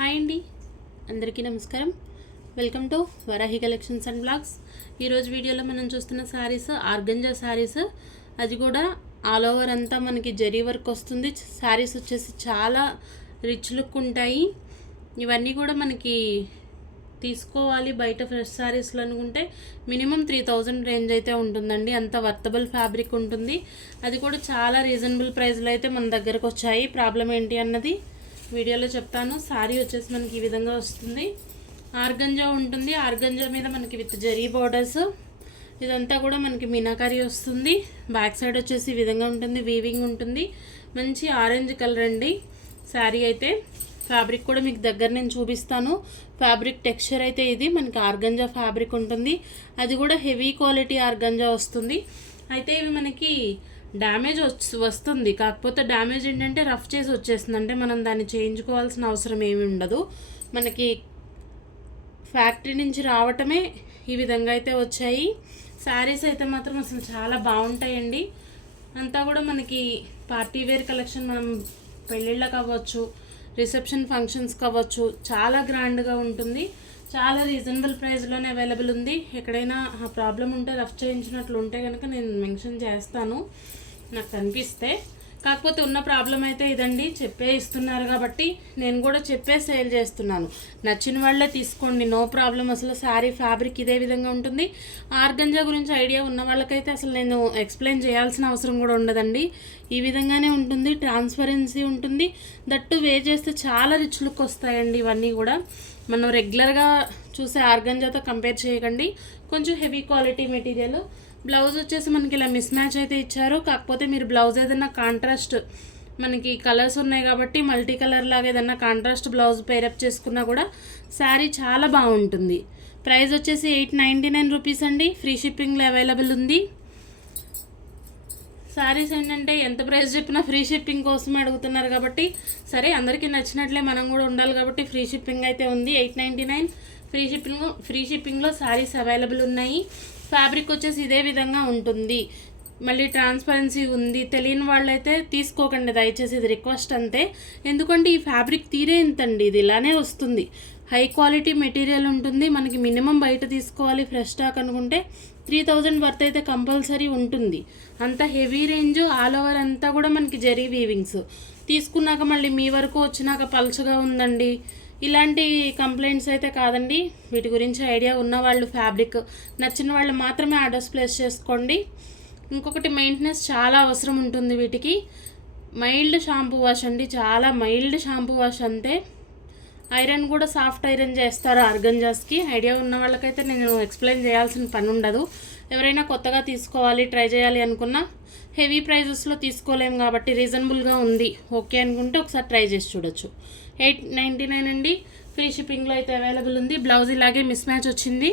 Hi అండి. అందరికీ నమస్కారం. Welcome to Varahi collections and blogs. ఈరోజు వీడియోలో మనం చూస్తున్న శారీస్ ఆర్గంజా శారీస్ అది కూడా ఆల్ ఓవర్ అంతా మనకి జరీ వర్క్ వస్తుంది. శారీస్ వచ్చేసి చాలా రిచ్ లుక్ ఉంటాయి. ఇవన్నీ కూడా మనకి తీసుకోవాలి బయట ఫ్రెష్ శారీస్లో అనుకుంటే మినిమం త్రీ థౌజండ్ రేంజ్ అయితే ఉంటుందండి. అంత వర్తబుల్ ఫ్యాబ్రిక్ ఉంటుంది. అది కూడా చాలా రీజనబుల్ ప్రైస్లో అయితే మన దగ్గరకు వచ్చాయి. ప్రాబ్లం ఏంటి అన్నది వీడియోలో చెప్తాను. శారీ వచ్చేసి మనకి ఈ విధంగా వస్తుంది. ఆర్గంజా ఉంటుంది. ఆర్గంజా మీద మనకి విత్ జరీ బోర్డర్స్ ఇదంతా కూడా మనకి మీనాకారి వస్తుంది. బ్యాక్ సైడ్ వచ్చేసి ఈ విధంగా ఉంటుంది. వీవింగ్ ఉంటుంది. మంచి ఆరెంజ్ కలర్ అండి. శారీ అయితే ఫ్యాబ్రిక్ కూడా మీకు దగ్గర నేను చూపిస్తాను. ఫ్యాబ్రిక్ టెక్స్చర్ అయితే ఇది. మనకి ఆర్గంజా ఫ్యాబ్రిక్ ఉంటుంది. అది కూడా హెవీ క్వాలిటీ ఆర్గంజా వస్తుంది. అయితే ఇవి మనకి డ్యామేజ్ వస్తుంది. కాకపోతే డ్యామేజ్ ఏంటంటే రఫ్ చేసి వచ్చేస్తుంది. అంటే మనం దాన్ని చేయించుకోవాల్సిన అవసరం ఏమి ఉండదు. మనకి ఫ్యాక్టరీ నుంచి రావటమే ఈ విధంగా అయితే వచ్చాయి. శారీస్ అయితే మాత్రం అసలు చాలా బాగుంటాయండి. అంతా కూడా మనకి పార్టీ వేర్ కలెక్షన్ మనం పెళ్ళిళ్ళకి అవ్వచ్చు రిసెప్షన్ ఫంక్షన్స్ అవ్వచ్చు చాలా గ్రాండ్గా ఉంటుంది. చాలా రీజనబుల్ ప్రైస్లోనే అవైలబుల్ ఉంది. ఎక్కడైనా ఆ ప్రాబ్లం ఉంటే రఫ్ చేయించినట్లు ఉంటే కనుక నేను మెన్షన్ చేస్తాను. నాకు కనిపిస్తే కాకపోతే ఉన్న ప్రాబ్లం అయితే ఇదండి. చెప్పే ఇస్తున్నారు కాబట్టి నేను కూడా చెప్పే సేల్ చేస్తున్నాను. నచ్చిన వాళ్ళే తీసుకోండి. నో ప్రాబ్లం అసలు శారీ ఫ్యాబ్రిక్ ఇదే విధంగా ఉంటుంది. ఆర్గంజా గురించి ఐడియా ఉన్న వాళ్ళకైతే అసలు నేను ఎక్స్ప్లెయిన్ చేయాల్సిన అవసరం కూడా ఉండదండి. ఈ విధంగానే ఉంటుంది. ట్రాన్స్పరెన్సీ ఉంటుంది. దట్టు వే చేస్తే చాలా రిచ్ లుక్ వస్తాయండి ఇవన్నీ కూడా. మనం రెగ్యులర్గా చూసే ఆర్గంజాతో కంపేర్ చేయకండి. కొంచెం హెవీ క్వాలిటీ మెటీరియల్ బ్లౌజ్ వచ్చేసి మనకి ఇలా మిస్ మ్యాచ్ అయితే ఇచ్చారు. కాకపోతే మీరు బ్లౌజ్ ఏదైనా కాంట్రాస్ట్ మనకి కలర్స్ ఉన్నాయి కాబట్టి మల్టీ కలర్ లాగా ఏదైనా కాంట్రాస్ట్ బ్లౌజ్ పేరప్ చేసుకున్నా కూడా శారీ చాలా బాగుంటుంది. ప్రైస్ వచ్చేసి ఎయిట్ నైంటీ నైన్ రూపీస్ అండి ఫ్రీ షిప్పింగ్లో అవైలబుల్ ఉంది. శారీస్ ఏంటంటే ఎంత ప్రైస్ చెప్పినా ఫ్రీ షిప్పింగ్ కోసమే అడుగుతున్నారు కాబట్టి సరే అందరికీ నచ్చినట్లే మనం కూడా ఉండాలి కాబట్టి ఫ్రీ షిప్పింగ్ అయితే ఉంది. Eight ninety nine free shipping free షిప్పింగ్లో శారీస్ అవైలబుల్ ఉన్నాయి. ఫ్యాబ్రిక్ వచ్చేసి ఇదే విధంగా ఉంటుంది. మళ్ళీ ట్రాన్స్పరెన్సీ ఉంది. తెలియని వాళ్ళైతే తీసుకోకండి దయచేసి ఇది రిక్వెస్ట్ అంతే. ఎందుకంటే ఈ ఫ్యాబ్రిక్ తీరే ఇంతండి ఇది ఇలానే వస్తుంది. హై క్వాలిటీ మెటీరియల్ ఉంటుంది. మనకి మినిమం బయట తీసుకోవాలి. ఫ్రెష్ స్టాక్ అనుకుంటే త్రీ థౌజండ్ వర్త్ అయితే కంపల్సరీ ఉంటుంది. అంత హెవీ రేంజ్ ఆల్ ఓవర్ అంతా కూడా మనకి జరీ వీవింగ్స్ తీసుకున్నాక మళ్ళీ మీ వరకు వచ్చినాక పలుచగా ఉందండి. ఇలాంటి కంప్లైంట్స్ అయితే కాదండి. వీటి గురించి ఐడియా ఉన్న వాళ్ళు ఫ్యాబ్రిక్ నచ్చిన వాళ్ళు మాత్రమే ఆర్డర్స్ ప్లేస్ చేసుకోండి. ఇంకొకటి మెయింటెనెన్స్ చాలా అవసరం ఉంటుంది వీటికి. మైల్డ్ షాంపూ వాష్ అండి. చాలా మైల్డ్ షాంపూ వాష్ అంతే ఐరన్ కూడా సాఫ్ట్ ఐరన్ చేస్తారు ఆర్గంజాస్కి. ఐడియా ఉన్న వాళ్ళకైతే నేను ఎక్స్ప్లెయిన్ చేయాల్సిన పని ఉండదు. ఎవరైనా కొత్తగా తీసుకోవాలి ట్రై చేయాలి అనుకున్నా హెవీ ప్రైజెస్లో తీసుకోలేము కాబట్టి రీజనబుల్గా ఉంది. ఓకే అనుకుంటే ఒకసారి ట్రై చేసి చూడొచ్చు. ఎయిట్ నైంటీ నైన్ అండి. ఫ్రీ షిప్పింగ్లో అయితే అవైలబుల్ ఉంది. బ్లౌజ్ ఇలాగే మిస్ మ్యాచ్ వచ్చింది.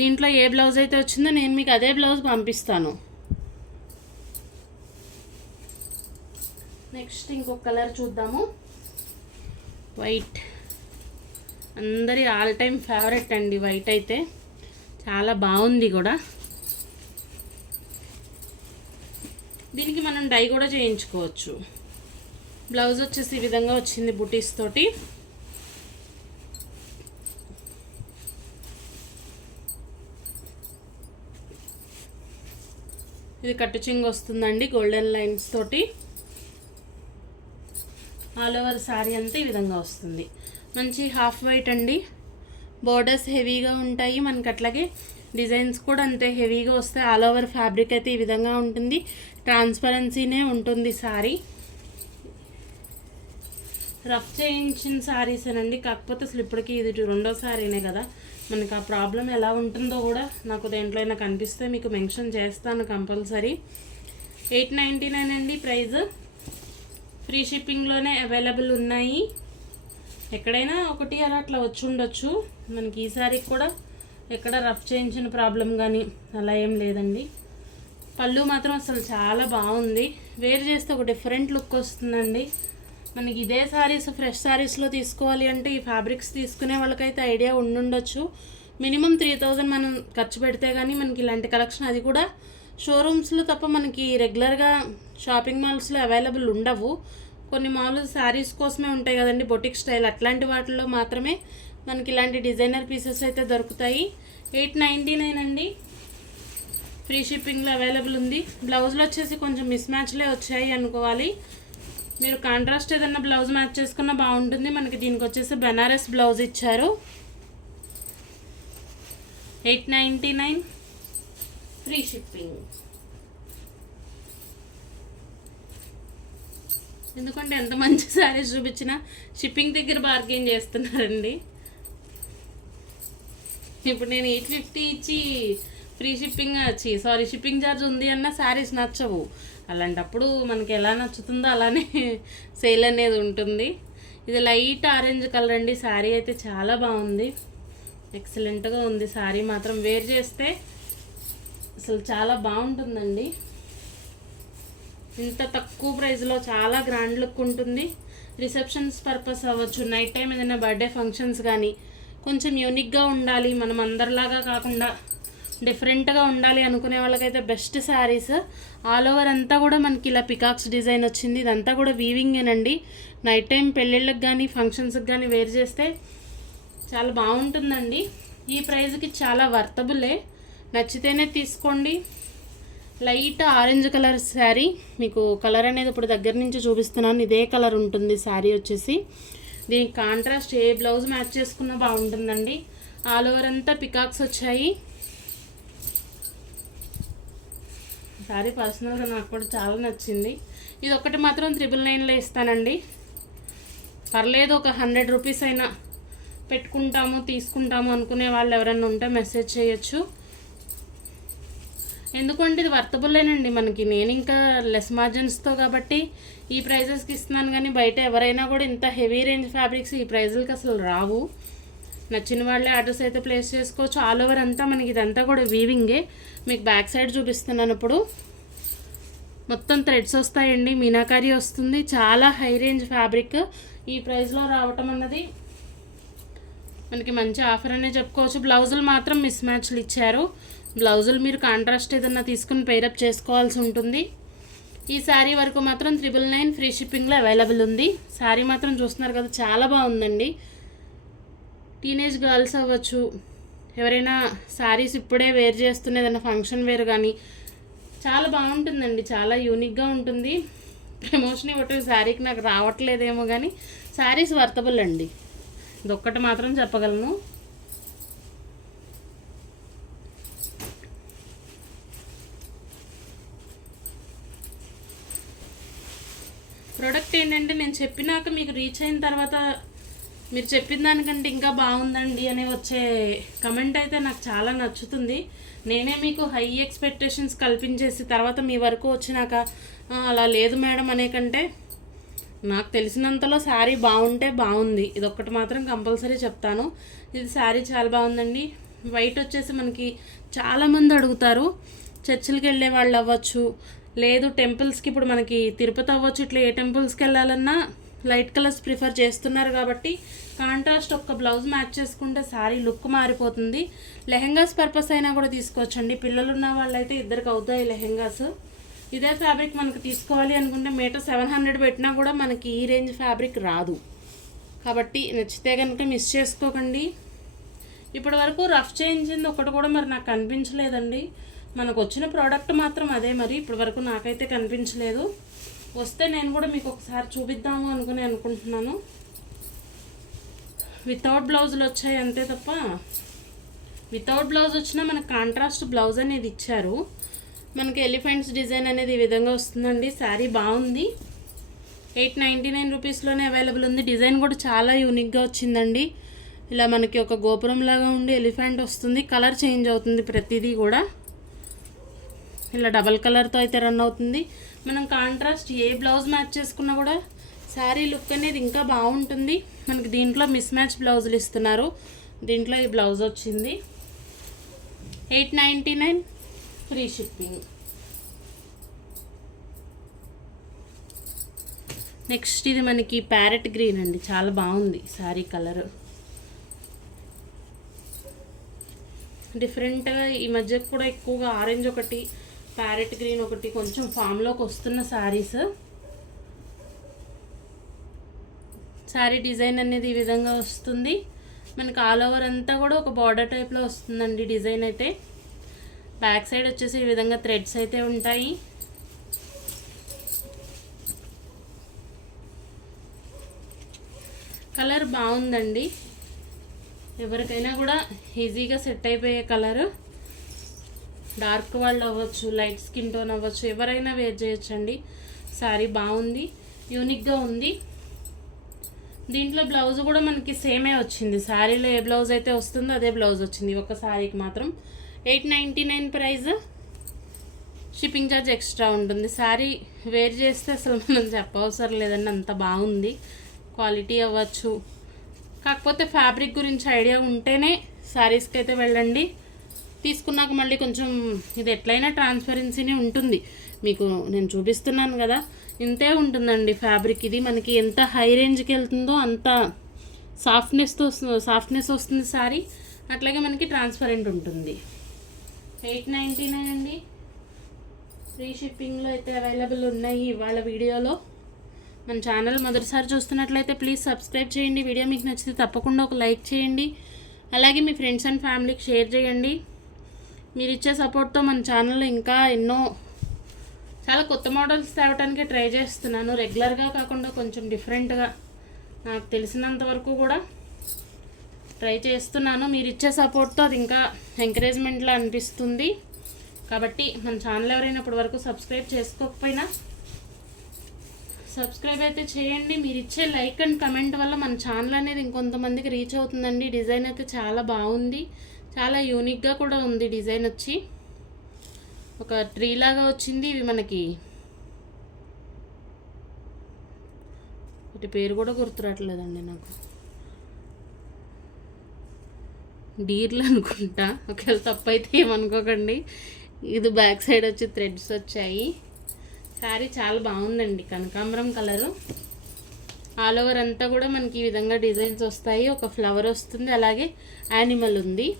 దీంట్లో ఏ బ్లౌజ్ అయితే వచ్చిందో నేను మీకు అదే బ్లౌజ్ పంపిస్తాను. నెక్స్ట్ ఇంకొక కలర్ చూద్దాము. వైట్. అందరి ఆల్ టైమ్ ఫేవరెట్ అండి వైట్ అయితే. చాలా బాగుంది కూడా. దీనికి మనం డై కూడా చేయించుకోవచ్చు. బ్లౌజ్ వచ్చేసి ఈ విధంగా వచ్చింది బుటీస్ తోటి. ఇది కట్టుచింగ్ వస్తుందండి గోల్డెన్ లైన్స్ తోటి. ఆల్ ఓవర్ శారీ అంతా ఈ విధంగా వస్తుంది. మంచి హాఫ్ వైట్ అండి. బోర్డర్స్ హెవీగా ఉంటాయి. మనకి అట్లాగే డిజైన్స్ కూడా అంతే హెవీగా వస్తాయి. ఆల్ ఓవర్ ఫ్యాబ్రిక్ అయితే ఈ విధంగా ఉంటుంది. ట్రాన్స్పరెన్సీనే ఉంటుంది సారీ. రఫ్ చేయించిన శారీసేనండి కాకపోతే అసలు ఇప్పటికీ ఇది రెండో శారీనే కదా. మనకి ఆ ప్రాబ్లం ఎలా ఉంటుందో కూడా నాకు దేంట్లో అయినా కనిపిస్తే మీకు మెన్షన్ చేస్తాను కంపల్సరీ. ఎయిట్ నైంటీ నైన్ అండి ప్రైజ్. ఫ్రీ షిప్పింగ్లోనే అవైలబుల్ ఉన్నాయి. ఎక్కడైనా ఒకటి అలా అట్లా వచ్చి ఉండొచ్చు మనకి ఈ కూడా ఎక్కడ రఫ్ చేయించిన ప్రాబ్లం కానీ అలా ఏం లేదండి. పళ్ళు మాత్రం అసలు చాలా బాగుంది. వేర్ చేస్తే ఒక డిఫరెంట్ లుక్ వస్తుందండి. మనకి ఇదే శారీస్ ఫ్రెష్ శారీస్లో తీసుకోవాలి అంటే ఈ ఫ్యాబ్రిక్స్ తీసుకునే వాళ్ళకైతే ఐడియా ఉండుండొచ్చు. మినిమం త్రీ థౌజండ్ మనం ఖర్చు పెడితే కానీ మనకి ఇలాంటి కలెక్షన్ అది కూడా షోరూమ్స్లో తప్ప మనకి రెగ్యులర్గా షాపింగ్ మాల్స్లో అవైలబుల్ ఉండవు. కొన్ని మామూలు శారీస్ కోసమే ఉంటాయి కదండి బొటిక్ స్టైల్. అట్లాంటి వాటిల్లో మాత్రమే మనకి ఇలాంటి డిజైనర్ పీసెస్ అయితే దొరుకుతాయి. ఎయిట్ నైంటీ నైన్ అండి. ఫ్రీ షిప్పింగ్లో అవైలబుల్ ఉంది. బ్లౌజ్లో వచ్చేసి కొంచెం మిస్ మ్యాచ్లే వచ్చాయి అనుకోవాలి. మీరు కాంట్రాస్ట్ ఏదన్నా బ్లౌజ్ మ్యాచ్ చేసుకున్నా బాగుంటుంది. మనకి దీనికి వచ్చేసి బెనారస్ బ్లౌజ్ ఇచ్చారు. Eight ninety nine. Free shipping. ఎందుకంటే ఎంత మంచి శారీస్ చూపించినా షిప్పింగ్ దగ్గర బార్గెన్ చేస్తున్నారండి. ఇప్పుడు నేను ఎయిట్ ఫిఫ్టీ ఇచ్చి ఫ్రీ షిప్పింగ్ వచ్చి సారీ షిప్పింగ్ ఛార్జ్ ఉంది అన్న శారీస్ నచ్చవు. అలాంటప్పుడు మనకి ఎలా నచ్చుతుందో అలానే సేల్ అనేది ఉంటుంది. ఇది లైట్ ఆరెంజ్ కలర్ అండి. శారీ అయితే చాలా బాగుంది. ఎక్సలెంట్గా ఉంది. శారీ మాత్రం వేర్ చేస్తే అసలు చాలా బాగుంటుందండి. ఇంత తక్కువ ప్రైస్లో చాలా గ్రాండ్ లుక్ ఉంటుంది. రిసెప్షన్స్ పర్పస్ అవ్వచ్చు. నైట్ టైం ఏదైనా బర్త్డే ఫంక్షన్స్ కానీ కొంచెం యూనిక్గా ఉండాలి. మనం అందరిలాగా కాకుండా డిఫరెంట్గా ఉండాలి అనుకునే వాళ్ళకైతే బెస్ట్ శారీస్ ఆల్ ఓవర్ అంతా కూడా మనకి ఇలా పికాక్స్ డిజైన్ వచ్చింది. ఇదంతా కూడా వీవింగేనండి నైట్ టైం పెళ్ళిళ్ళకి కానీ ఫంక్షన్స్కి కానీ వేర్ చేస్తే చాలా బాగుంటుందండి. ఈ ప్రైస్కి చాలా వర్తబులే నచ్చితేనే తీసుకోండి. Light orange colour sari. మీకు కలర్ అనేది ఇప్పుడు దగ్గర నుంచి చూపిస్తున్నాను. ఇదే కలర్ ఉంటుంది శారీ వచ్చేసి. దీనికి కాంట్రాస్ట్ ఏ బ్లౌజ్ మ్యాచ్ చేసుకున్నా బాగుంటుందండి. ఆల్ ఓవర్ అంతా పికాక్స్ వచ్చాయి. శారీ పర్సనల్గా నాకు కూడా చాలా నచ్చింది. ఇది ఒకటి మాత్రం త్రిబుల్ నైన్లో ఇస్తానండి. పర్లేదు ఒక హండ్రెడ్ రూపీస్ అయినా పెట్టుకుంటాము తీసుకుంటాము అనుకునే వాళ్ళు ఎవరైనా ఉంటే మెసేజ్ చేయొచ్చు. ఎందుకంటే ఇది వర్తబుల్లేనండి మనకి. నేను ఇంకా లెస్ మార్జిన్స్తో కాబట్టి ఈ ప్రైజెస్కి ఇస్తున్నాను కానీ బయట ఎవరైనా కూడా ఇంత హెవీ రేంజ్ ఫ్యాబ్రిక్స్ ఈ ప్రైజులకి అసలు రావు. నచ్చిన వాళ్ళే ఆర్డర్స్ అయితే ప్లేస్ చేసుకోవచ్చు. ఆల్ ఓవర్ అంతా మనకి ఇదంతా కూడా వీవింగే. మీకు బ్యాక్ సైడ్ చూపిస్తున్నాను ఇప్పుడు. మొత్తం థ్రెడ్స్ వస్తాయండి. మీనాకారి వస్తుంది. చాలా హై రేంజ్ ఫ్యాబ్రిక్. ఈ ప్రైస్లో రావటం అన్నది మనకి మంచి ఆఫర్ అనే చెప్పుకోవచ్చు. బ్లౌజులు మాత్రం మిస్ మ్యాచ్లు ఇచ్చారు. బ్లౌజులు మీరు కాంట్రాస్ట్ ఏదన్నా తీసుకుని పేరప్ చేసుకోవాల్సి ఉంటుంది. ఈ శారీ వరకు మాత్రం త్రిబుల్ నైన్ ఫ్రీ షిప్పింగ్లో అవైలబుల్ ఉంది. శారీ మాత్రం చూస్తున్నారు కదా చాలా బాగుందండి. టీనేజ్ గర్ల్స్ అవ్వచ్చు ఎవరైనా శారీస్ ఇప్పుడే వేర్ చేస్తున్న ఏదైనా ఫంక్షన్ వేర్ కానీ చాలా బాగుంటుందండి చాలా యూనిక్గా ఉంటుంది. ప్రమోషన్ ఇవ్వటం శారీకి నాకు రావట్లేదేమో కానీ శారీస్ వర్తబుల్ అండి. ఇదొక్కటి మాత్రం చెప్పగలను ప్రోడక్ట్ ఏంటంటే నేను చెప్పినాక మీకు రీచ్ అయిన తర్వాత మీరు చెప్పిన దానికంటే ఇంకా బాగుందండి అని వచ్చే కమెంట్ అయితే నాకు చాలా నచ్చుతుంది. నేనే మీకు హై ఎక్స్పెక్టేషన్స్ కల్పించేసి తర్వాత మీ వరకు వచ్చినాక అలా లేదు మేడం అనే కంటే నాకు తెలిసినంతలో శారీ బాగుంటే బాగుంది. ఇది ఒక్కటి మాత్రం కంపల్సరీ చెప్తాను. ఇది శారీ చాలా బాగుందండి. వైట్ వచ్చేసి మనకి చాలామంది అడుగుతారు చర్చిలకు వెళ్ళే వాళ్ళు అవ్వచ్చు లేదు టెంపుల్స్కి ఇప్పుడు మనకి తిరుపతి అవ్వచ్చు ఇట్లా ఏ టెంపుల్స్కి వెళ్ళాలన్నా లైట్ కలర్స్ ప్రిఫర్ చేస్తున్నారు కాబట్టి కాంట్రాస్ట్ ఒక్క బ్లౌజ్ మ్యాచ్ చేసుకుంటే శారీ లుక్ మారిపోతుంది. లెహెంగాస్ పర్పస్ అయినా కూడా తీసుకోవచ్చండి. పిల్లలు ఉన్న వాళ్ళైతే ఇద్దరికి అవుతాయి లెహెంగాస్. ఇదే ఫ్యాబ్రిక్ మనకు తీసుకోవాలి అనుకుంటే మీటర్ సెవెన్ హండ్రెడ్ పెట్టినా కూడా మనకి ఈ రేంజ్ ఫ్యాబ్రిక్ రాదు. కాబట్టి నచ్చితే కనుక మిస్ చేసుకోకండి. ఇప్పటి వరకు రఫ్ చేయించింది ఒకటి కూడా మరి నాకు కనిపించలేదండి మనకు వచ్చిన ప్రోడక్ట్ మాత్రం అదే మరి. ఇప్పటి వరకు నాకైతే కనిపించలేదు. వస్తే నేను కూడా మీకు ఒకసారి చూపిద్దాము అనుకుని అనుకుంటున్నాను. వితౌట్ బ్లౌజులు వచ్చాయి అంతే తప్ప వితౌట్ బ్లౌజ్ వచ్చినా మనకు కాంట్రాస్ట్ బ్లౌజ్ అనేది ఇచ్చారు. మనకి ఎలిఫెంట్స్ డిజైన్ అనేది ఈ విధంగా వస్తుందండి. శారీ బాగుంది. ఎయిట్ నైంటీ నైన్ రూపీస్లోనే అవైలబుల్ ఉంది. డిజైన్ కూడా చాలా యూనిక్గా వచ్చిందండి. ఇలా మనకి ఒక గోపురం లాగా ఉండి ఎలిఫెంట్ వస్తుంది. కలర్ చేంజ్ అవుతుంది ప్రతిదీ కూడా. ఇలా డబల్ కలర్తో అయితే రన్ అవుతుంది. మనం కాంట్రాస్ట్ ఏ బ్లౌజ్ మ్యాచ్ చేసుకున్నా కూడా శారీ లుక్ అనేది ఇంకా బాగుంటుంది. మనకి దీంట్లో మిస్ మ్యాచ్ బ్లౌజులు ఇస్తున్నారు. దీంట్లో ఈ బ్లౌజ్ వచ్చింది. Eight ninety nine free shipping next ఇది మనకి ప్యారెట్ గ్రీన్ అండి. చాలా బాగుంది శారీ కలర్ డిఫరెంట్గా ఈ మధ్య కూడా ఎక్కువగా ఆరెంజ్ ఒకటి ప్యారెట్ గ్రీన్ ఒకటి కొంచెం ఫామ్లోకి వస్తున్న శారీస్ శారీ డిజైన్ అనేది ఈ విధంగా వస్తుంది. మనకి ఆల్ ఓవర్ అంతా కూడా ఒక బార్డర్ టైప్లో వస్తుందండి డిజైన్ అయితే. బ్యాక్ సైడ్ వచ్చేసి ఈ విధంగా థ్రెడ్స్ అయితే ఉంటాయి. కలర్ బాగుందండి. ఎవరికైనా కూడా ఈజీగా సెట్ అయిపోయే కలర్ డార్క్ వాళ్ళు అవ్వచ్చు లైట్ స్కిన్ టోన్ అవ్వచ్చు ఎవరైనా వేర్ చేయొచ్చండి. శారీ బాగుంది యూనిక్గా ఉంది. దీంట్లో బ్లౌజ్ కూడా మనకి సేమే వచ్చింది. శారీలో ఏ బ్లౌజ్ అయితే వస్తుందో అదే బ్లౌజ్ వచ్చింది. ఒక శారీకి మాత్రం eight ninety nine price. Shipping charge extra ఉంటుంది. శారీ వేర్ చేస్తే అసలు మనం చెప్పవసరం లేదండి. అంత బాగుంది. క్వాలిటీ అవ్వచ్చు. కాకపోతే ఫ్యాబ్రిక్ గురించి ఐడియా ఉంటేనే శారీస్కి అయితే వెళ్ళండి. తీసుకున్నాక మళ్ళీ కొంచెం ఇది ఎట్లయినా ట్రాన్స్పరెన్సీనే ఉంటుంది. మీకు నేను చూపిస్తున్నాను కదా ఇంతే ఉంటుందండి ఫ్యాబ్రిక్ ఇది మనకి ఎంత హై రేంజ్కి వెళ్తుందో అంత సాఫ్ట్నెస్తో సాఫ్ట్నెస్ వస్తుంది సారీ. అట్లాగే మనకి ట్రాన్స్పరెంట్ ఉంటుంది. ఎయిట్ నైంటీ నైన్ అండి ఫ్రీ షిప్పింగ్లో అయితే అవైలబుల్ ఉన్నాయి ఇవాళ వీడియోలో. మన ఛానల్ మొదటిసారి చూస్తున్నట్లయితే ప్లీజ్ సబ్స్క్రైబ్ చేయండి. వీడియో మీకు నచ్చితే తప్పకుండా ఒక లైక్ చేయండి. అలాగే మీ ఫ్రెండ్స్ అండ్ ఫ్యామిలీకి షేర్ చేయండి. మీరు ఇచ్చే సపోర్ట్తో మన ఛానల్లో ఇంకా ఎన్నో చాలా కొత్త మోడల్స్ తేవటానికి ట్రై చేస్తున్నాను. రెగ్యులర్గా కాకుండా కొంచెం డిఫరెంట్గా నాకు తెలిసినంత వరకు కూడా ట్రై చేస్తున్నాను. మీరు ఇచ్చే సపోర్ట్తో అది ఇంకా ఎంకరేజ్మెంట్లా అనిపిస్తుంది. కాబట్టి మన ఛానల్ ఎవరైనా ఇప్పటి వరకు సబ్స్క్రైబ్ చేసుకోకపోయినా సబ్స్క్రైబ్ అయితే చేయండి. మీరు ఇచ్చే లైక్ అండ్ కమెంట్ వల్ల మన ఛానల్ అనేది ఇంకొంతమందికి రీచ్ అవుతుందండి. డిజైన్ అయితే చాలా బాగుంది. చాలా యూనిక్గా కూడా ఉంది డిజైన్ వచ్చి. ఒక ట్రీ లాగా వచ్చింది ఇవి మనకి. ఇటు పేరు కూడా గుర్తురావట్లేదండి నాకు. డీర్లు అనుకుంటా. ఒకవేళ తప్పైతే ఏమనుకోకండి. ఇది బ్యాక్ సైడ్ వచ్చి థ్రెడ్స్ వచ్చాయి. శారీ చాలా బాగుందండి. కనకాంబరం కలరు. ఆల్ ఓవర్ అంతా కూడా మనకి ఈ విధంగా డిజైన్స్ వస్తాయి. ఒక ఫ్లవర్ వస్తుంది అలాగే యానిమల్ ఉంది.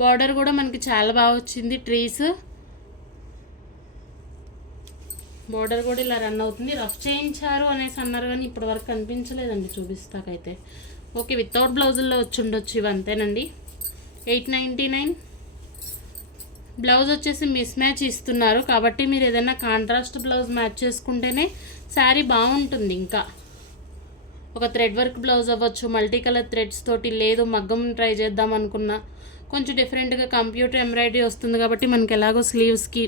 బార్డర్ కూడా మనకి చాలా బాగా వచ్చింది ట్రీస్. బార్డర్ కూడా ఇలా రన్ అవుతుంది. రఫ్ చేయించారు అనేసి అన్నారు కానీ ఇప్పటి వరకు కనిపించలేదండి చూపిస్తాకైతే. ఓకే వితౌట్ బ్లౌజుల్లో వచ్చి ఉండొచ్చు ఇవి అంతేనండి. Eight ninety nine. బ్లౌజ్ వచ్చేసి మిస్ మ్యాచ్ ఇస్తున్నారు. కాబట్టి మీరు ఏదైనా కాంట్రాస్ట్ బ్లౌజ్ మ్యాచ్ చేసుకుంటేనే శారీ బాగుంటుంది ఇంకా. ఒక థ్రెడ్ వర్క్ బ్లౌజ్ అవ్వచ్చు మల్టీ కలర్ థ్రెడ్స్ తోటి లేదు మగ్గం ట్రై చేద్దాం అనుకున్నా. కొంచెం డిఫరెంట్గా కంప్యూటర్ ఎంబ్రాయిడరీ వస్తుంది కాబట్టి మనకి ఎలాగో స్లీవ్స్కి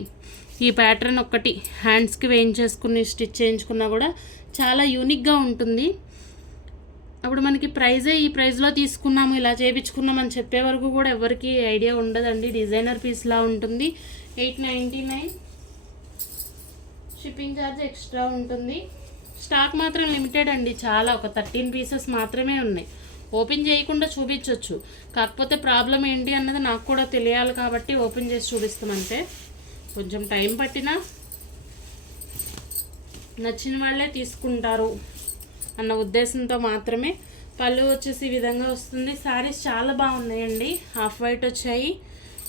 ఈ ప్యాటర్న్ ఒక్కటి హ్యాండ్స్కి వేయించేసుకుని స్టిచ్ చేయించుకున్నా కూడా చాలా యూనిక్గా ఉంటుంది. అప్పుడు మనకి ప్రైజే ఈ ప్రైజ్లో తీసుకున్నాము ఇలా చేయించుకున్నాం అని చెప్పే వరకు కూడా ఎవరికి ఐడియా ఉండదండి. డిజైనర్ పీస్లా ఉంటుంది. Eight ninety nine shipping charge extra ఉంటుంది. స్టాక్ మాత్రం లిమిటెడ్ అండి. చాలా ఒక థర్టీన్ పీసెస్ మాత్రమే ఉన్నాయి. ఓపెన్ చేయకుండా చూపించవచ్చు కాకపోతే ప్రాబ్లం ఏంటి అన్నది నాకు కూడా తెలియాలి కాబట్టి ఓపెన్ చేసి చూపిస్తామంటే కొంచెం టైం పట్టినా నచ్చిన వాళ్ళే తీసుకుంటారు అన్న ఉద్దేశంతో మాత్రమే. పళ్ళు వచ్చేసి ఈ విధంగా వస్తుంది. శారీస్ చాలా బాగున్నాయండి. హాఫ్ వైట్ వచ్చాయి.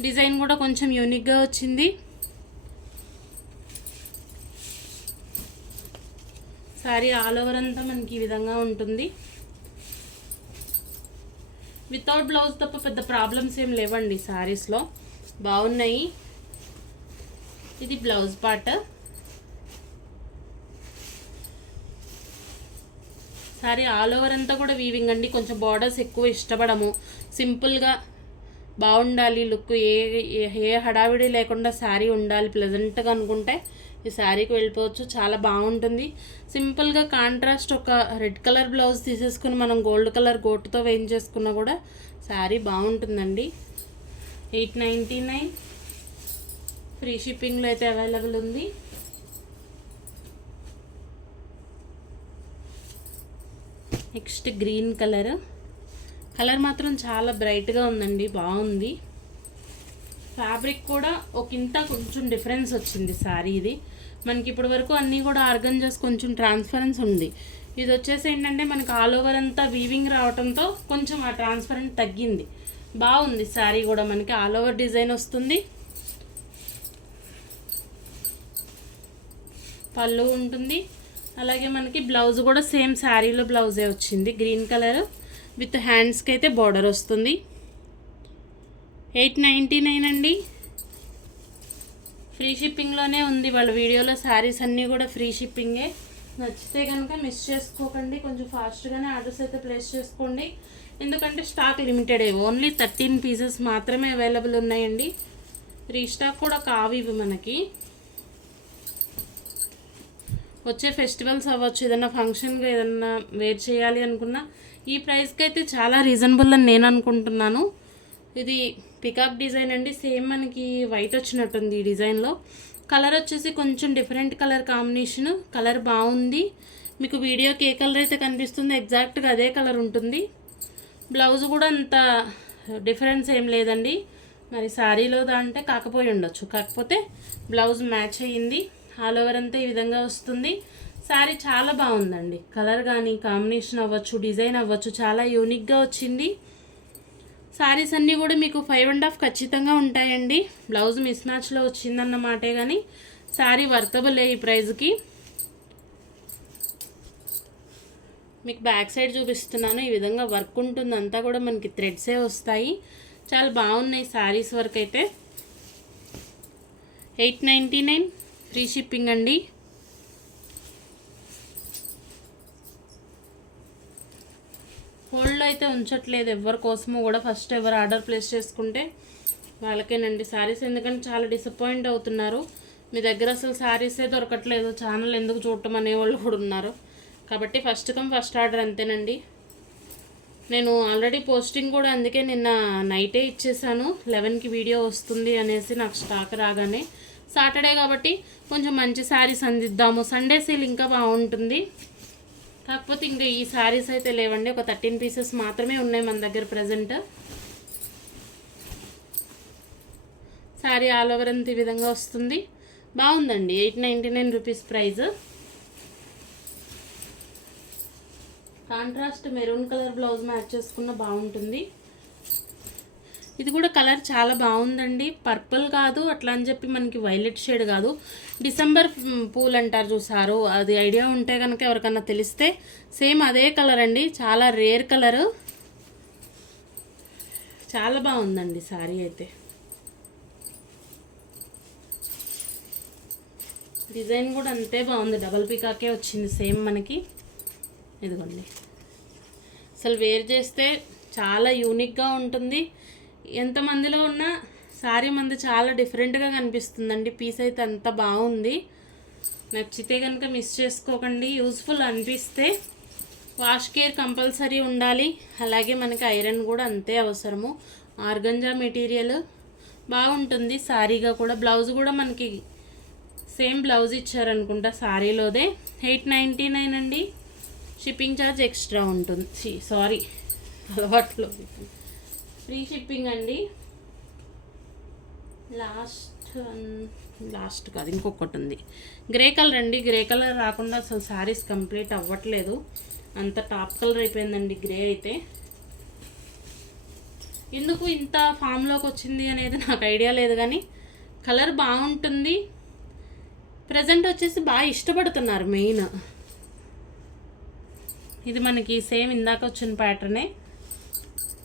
డిజైన్ కూడా కొంచెం యూనిక్గా వచ్చింది. శారీ ఆల్ ఓవర్ అంతా మనకి ఈ విధంగా ఉంటుంది. వితౌట్ బ్లౌజ్ తప్ప పెద్ద ప్రాబ్లమ్స్ ఏం లేవండి శారీస్లో బాగున్నాయి. ఇది blouse part sari all over అంతా కూడా వీవింగ్ అండి. కొంచెం బార్డర్స్ ఎక్కువ ఇష్టపడము. సింపుల్గా బాగుండాలి లుక్. ఏ ఏ- హడావిడి లేకుండా శారీ ఉండాలి ప్లెజెంట్గా అనుకుంటే ఈ శారీకి వెళ్ళిపోవచ్చు. చాలా బాగుంటుంది. సింపుల్గా కాంట్రాస్ట్ ఒక రెడ్ కలర్ బ్లౌజ్ తీసేసుకుని మనం గోల్డ్ కలర్ గోటుతో వేయించేసుకున్నా కూడా శారీ బాగుంటుందండి. ఎయిట్ నైంటీ నైన్ ఫ్రీ షిప్పింగ్లో అయితే అవైలబుల్ ఉంది. Next green colour. కలర్ మాత్రం చాలా బ్రైట్గా ఉందండి. బాగుంది. ఫ్యాబ్రిక్ కూడా ఒక ఇంత కొంచెం డిఫరెన్స్ వచ్చింది శారీ ఇది. మనకి ఇప్పటి వరకు అన్నీ కూడా ఆర్గంజాస్ కొంచెం ట్రాన్స్పరెన్స్ ఉంది. ఇది వచ్చేసి ఏంటంటే మనకి ఆల్ ఓవర్ అంతా వీవింగ్ రావడంతో కొంచెం ఆ ట్రాన్స్పరెంట్ తగ్గింది. బాగుంది శారీ కూడా మనకి ఆల్ ఓవర్ డిజైన్ వస్తుంది. పళ్ళు ఉంటుంది. అలాగే మనకి బ్లౌజ్ కూడా సేమ్ శారీలో బ్లౌజే వచ్చింది. గ్రీన్ కలర్ విత్ హ్యాండ్స్కి అయితే బార్డర్ వస్తుంది. ఎయిట్ నైంటీ నైన్ అండి. ఫ్రీ షిప్పింగ్లోనే ఉంది వాళ్ళ వీడియోలో శారీస్ అన్నీ కూడా ఫ్రీ షిప్పింగే. నచ్చితే కనుక మిస్ చేసుకోకండి. కొంచెం ఫాస్ట్గానే ఆర్డర్స్ అయితే ప్లేస్ చేసుకోండి. ఎందుకంటే stock limited only thirteen pieces మాత్రమే అవైలబుల్ ఉన్నాయండి. రీస్టాక్ కూడా కావు ఇవి మనకి. వచ్చే ఫెస్టివల్స్ అవ్వచ్చు. ఏదైనా ఫంక్షన్గా ఏదన్నా వేర్ చేయాలి అనుకున్నా. ఈ ప్రైస్కి అయితే చాలా రీజనబుల్ అని నేను అనుకుంటున్నాను. ఇది పికప్ డిజైన్ అండి. సేమ్ మనకి వైట్ వచ్చినట్టుంది ఈ డిజైన్లో కలర్ వచ్చేసి కొంచెం డిఫరెంట్ కలర్ కాంబినేషన్ కలర్ బాగుంది. మీకు వీడియోకి ఏ కలర్ అయితే కనిపిస్తుందో ఎగ్జాక్ట్గా అదే కలర్ ఉంటుంది. బ్లౌజ్ కూడా అంత డిఫరెన్స్ ఏం లేదండి. మరి శారీలో అంటే కాకపోయి ఉండొచ్చు. కాకపోతే బ్లౌజ్ మ్యాచ్ అయ్యింది. ఆల్ ఓవర్ అంతా ఈ విధంగా వస్తుంది. శారీ చాలా బాగుందండి. కలర్ కానీ కాంబినేషన్ అవ్వచ్చు డిజైన్ అవ్వచ్చు చాలా యూనిక్గా వచ్చింది. శారీస్ అన్నీ కూడా మీకు ఫైవ్ అండ్ హాఫ్ ఖచ్చితంగా ఉంటాయండి. బ్లౌజ్ మిస్ మ్యాచ్లో వచ్చిందన్నమాటే కానీ శారీ వర్తబులే ఈ ప్రైజ్కి మీకు బ్యాక్ సైడ్ చూపిస్తున్నాను ఈ విధంగా వర్క్ ఉంటుంది. అంతా కూడా మనకి థ్రెడ్సే వస్తాయి. చాలా బాగున్నాయి శారీస్ వర్క్ అయితే. Eight ninety nine free shipping అండి. హోల్డ్ అయితే ఉంచట్లేదు. ఎవరి కోసమో కూడా ఫస్ట్ ఎవరు ఆర్డర్ ప్లేస్ చేసుకుంటే వాళ్ళకేనండి శారీస్ ఎందుకంటే చాలా డిసప్పాయింట్ అవుతున్నారు. మీ దగ్గర అసలు శారీసే దొరకట్లేదు. ఛానల్ ఎందుకు చూడటం అనేవాళ్ళు కూడా ఉన్నారు. కాబట్టి ఫస్ట్ కమ్ ఫస్ట్ ఆర్డర్ అంతేనండి. నేను ఆల్రెడీ పోస్టింగ్ కూడా అందుకే నిన్న నైటే ఇచ్చేసాను. లెవెన్కి వీడియో వస్తుంది అనేసి నాకు స్టాక్ రాగానే. సాటర్డే కాబట్టి కొంచెం మంచి శారీస్ అందిద్దాము. సండే సేల్ ఇంకా బాగుంటుంది. కాకపోతే ఇంకా ఈ శారీస్ అయితే లేవండి. ఒక థర్టీన్ పీసెస్ మాత్రమే ఉన్నాయి మన దగ్గర ప్రజెంట్ శారీ ఆల్ ఓవర్ అంత ఈ విధంగా వస్తుంది. బాగుందండి. Eight ninety nine rupees price contrast maroon colour blouse match చేసుకున్న బాగుంటుంది. ఇది కూడా కలర్ చాలా బాగుందండి. పర్పుల్ కాదు అట్లా అని చెప్పి మనకి వైలెట్ షేడ్ కాదు. డిసెంబర్ పూలు అంటారు చూసారు. అది ఐడియా ఉంటే కనుక ఎవరికన్నా తెలిస్తే సేమ్ అదే కలర్ అండి. చాలా రేర్ కలరు. చాలా బాగుందండి సారీ అయితే. డిజైన్ కూడా అంతే బాగుంది. డబల్ పికాకే వచ్చింది సేమ్ మనకి. ఇదిగోండి. అసలు వేర్ చేస్తే చాలా యూనిక్గా ఉంటుంది. ఎంతమందిలో ఉన్నా శారీ మంది చాలా డిఫరెంట్గా కనిపిస్తుందండి. పీస్ అయితే అంత బాగుంది. నచ్చితే కనుక మిస్ చేసుకోకండి. యూస్ఫుల్ అనిపిస్తే వాష్ కేర్ కంపల్సరీ ఉండాలి. అలాగే మనకి ఐరన్ కూడా అంతే అవసరము. ఆర్గంజా మెటీరియల్ బాగుంటుంది. శారీగా కూడా బ్లౌజ్ కూడా మనకి సేమ్ బ్లౌజ్ ఇచ్చారనుకుంటా శారీలోదే ఎయిట్ నైంటీ నైన్ అండి. షిప్పింగ్ ఛార్జ్ ఎక్స్ట్రా ఉంటుంది. సారీ. అలవాట్లో ఫ్రీ షిప్పింగ్ అండి. లాస్ట్ లాస్ట్ కాదు ఇంకొకటి ఉంది. గ్రే కలర్ అండి గ్రే కలర్ రాకుండా అసలు శారీస్ కంప్లీట్ అవ్వట్లేదు. అంత టాప్ కలర్ అయిపోయిందండి గ్రే అయితే. ఎందుకు ఇంత ఫామ్లోకి వచ్చింది అనేది నాకు ఐడియా లేదు కానీ కలర్ బాగుంటుంది. ప్రజెంట్ వచ్చేసి బాగా ఇష్టపడుతున్నారు మెయిన్. ఇది మనకి సేమ్ ఇందాక వచ్చిన ప్యాటర్నే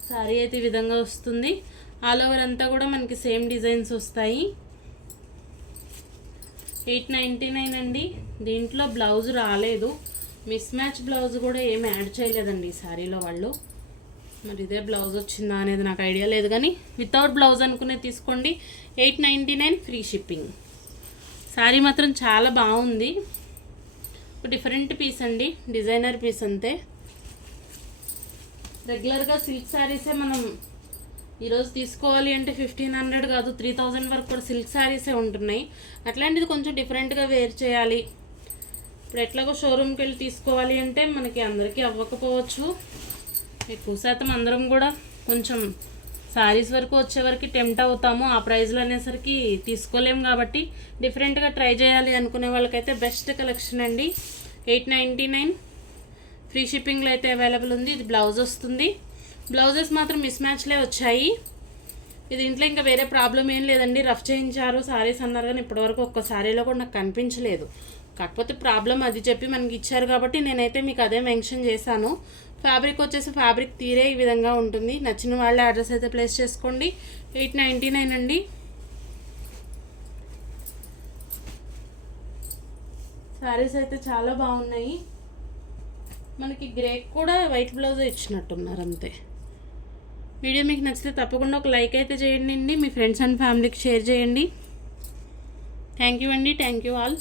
శారీ అయితే ఈ విధంగా వస్తుంది. ఆల్ ఓవర్ అంతా కూడా మనకి సేమ్ డిజైన్స్ వస్తాయి. ఎయిట్ నైంటీ నైన్ అండి. దీంట్లో బ్లౌజ్ రాలేదు. మిస్ మ్యాచ్ బ్లౌజ్ కూడా ఏం యాడ్ చేయలేదండి ఈ శారీలో వాళ్ళు. మరి ఇదే బ్లౌజ్ వచ్చిందా అనేది నాకు ఐడియా లేదు కానీ వితౌట్ బ్లౌజ్ అనుకునే తీసుకోండి. Eight ninety nine free shipping sari మాత్రం చాలా బాగుంది. ఒక డిఫరెంట్ పీస్ అండి. డిజైనర్ పీస్ అంతే. రెగ్యులర్గా సిల్క్ శారీసే మనం ఈరోజు తీసుకోవాలి అంటే ఫిఫ్టీన్ హండ్రెడ్ కాదు త్రీ థౌజండ్ వరకు కూడా సిల్క్ శారీసే ఉంటున్నాయి. అట్లాంటిది కొంచెం డిఫరెంట్గా వేర్ చేయాలి. ఇప్పుడు ఎట్లాగో షోరూమ్కి వెళ్ళి తీసుకోవాలి అంటే మనకి అందరికీ అవ్వకపోవచ్చు. ఎక్కువ శాతం అందరం కూడా కొంచెం శారీస్ వరకు వచ్చే వరకు టెంప్ట్ అవుతాము. ఆ ప్రైస్లో అనేసరికి తీసుకోలేము కాబట్టి డిఫరెంట్గా ట్రై చేయాలి అనుకునే వాళ్ళకైతే బెస్ట్ కలెక్షన్ అండి. ఎయిట్ నైంటీ నైన్ ఫ్రీ షిప్పింగ్లో అయితే అవైలబుల్ ఉంది. ఇది బ్లౌజ్ వస్తుంది. బ్లౌజెస్ మాత్రం మిస్ మ్యాచ్లే వచ్చాయి. ఇది ఇంట్లో ఇంకా వేరే ప్రాబ్లం ఏం లేదండి. రఫ్ చేయించారు. సారీస్ అన్నారు కానీ ఇప్పటివరకు ఒక్క సారీలో కూడా నాకు కనిపించలేదు. కాకపోతే ప్రాబ్లం అది చెప్పి మనకి ఇచ్చారు కాబట్టి నేనైతే మీకు అదే మెన్షన్ చేశాను. ఫ్యాబ్రిక్ వచ్చేసి ఫ్యాబ్రిక్ తీరే ఈ విధంగా ఉంటుంది. నచ్చిన వాళ్ళ అడ్రస్ అయితే ప్లేస్ చేసుకోండి. ఎయిట్ నైంటీ నైన్ అండి. శారీస్ అయితే చాలా బాగున్నాయి. మనకి గ్రే కూడా వైట్ బ్లౌజ్ ఇచ్చినట్టున్నారు అంతే. వీడియో మీకు నచ్చితే తప్పకుండా ఒక లైక్ అయితే చేయండి అండి. మీ ఫ్రెండ్స్ అండ్ ఫ్యామిలీకి షేర్ చేయండి. థ్యాంక్ యూ అండి. Thank you all